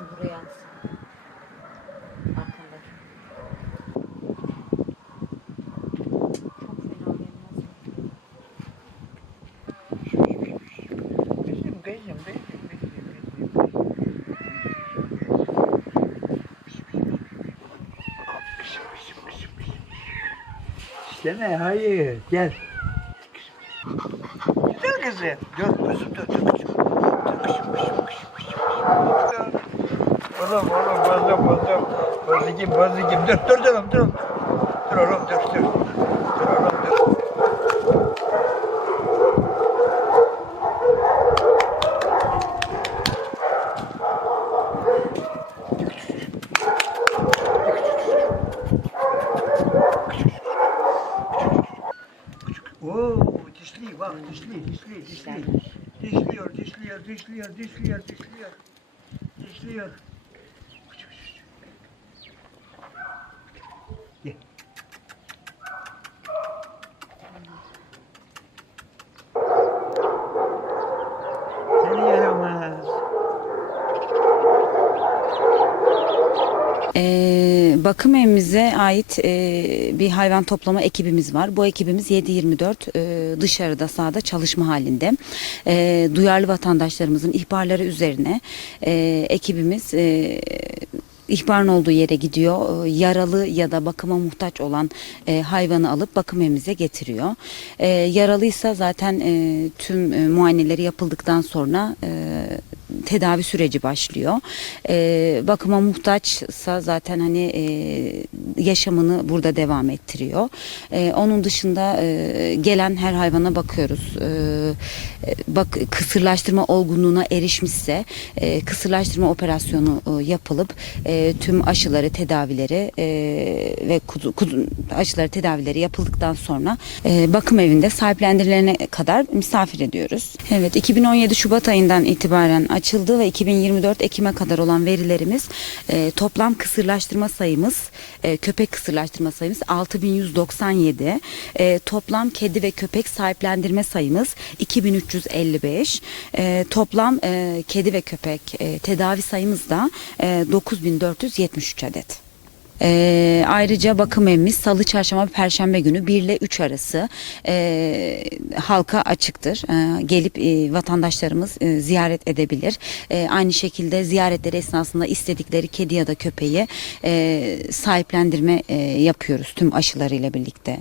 yansın buraya yansın. Arkandaki. Çok fena gelmez. Bizim kızım benim. Deme hayır gel. Güzel kızım. Dur kızım dur dur kızım. Dur kızım kızım kızım kızım. oğlum, oğlum, bozdum, bozdum. Bozucum, bozucum. Dur, dur, dur, dur. Dur oğlum, dur, dur. Dur oğlum, dur. Дошли, вам, дошли, дошли, дошли. Дошли, дошли, дошли, дошли, дошли. Дошли. Ee, bakım evimize ait e, bir hayvan toplama ekibimiz var. Bu ekibimiz 7-24 e, dışarıda sahada çalışma halinde. E, duyarlı vatandaşlarımızın ihbarları üzerine e, ekibimiz e, ihbarın olduğu yere gidiyor. E, Yaralı ya da bakıma muhtaç olan e, hayvanı alıp bakım evimize getiriyor. E, yaralıysa zaten e, tüm e, muayeneleri yapıldıktan sonra e, tedavi süreci başlıyor. E, bakıma muhtaçsa zaten hani e, yaşamını burada devam ettiriyor. E, onun dışında e, gelen her hayvana bakıyoruz. E, e, bak kısırlaştırma olgunluğuna erişmişse e, kısırlaştırma operasyonu e, yapılıp e, tüm aşıları, tedavileri e, ve kuzu, kuzu aşıları, tedavileri yapıldıktan sonra e, bakım evinde sahiplendirilene kadar misafir ediyoruz. Evet, 2017 Şubat ayından itibaren açıldı ve 2024 Ekim'e kadar olan verilerimiz e, toplam kısırlaştırma sayımız, e, köpek kısırlaştırma sayımız 6197. E, toplam kedi ve köpek sahiplendirme sayımız 2355. E, toplam e, kedi ve köpek e, tedavi sayımız da e, 9473 adet. Ee, ayrıca bakım evimiz salı, çarşamba, perşembe günü 1 ile 3 arası e, halka açıktır. E, gelip e, vatandaşlarımız e, ziyaret edebilir. E, aynı şekilde ziyaretleri esnasında istedikleri kedi ya da köpeği e, sahiplendirme e, yapıyoruz tüm aşılarıyla birlikte.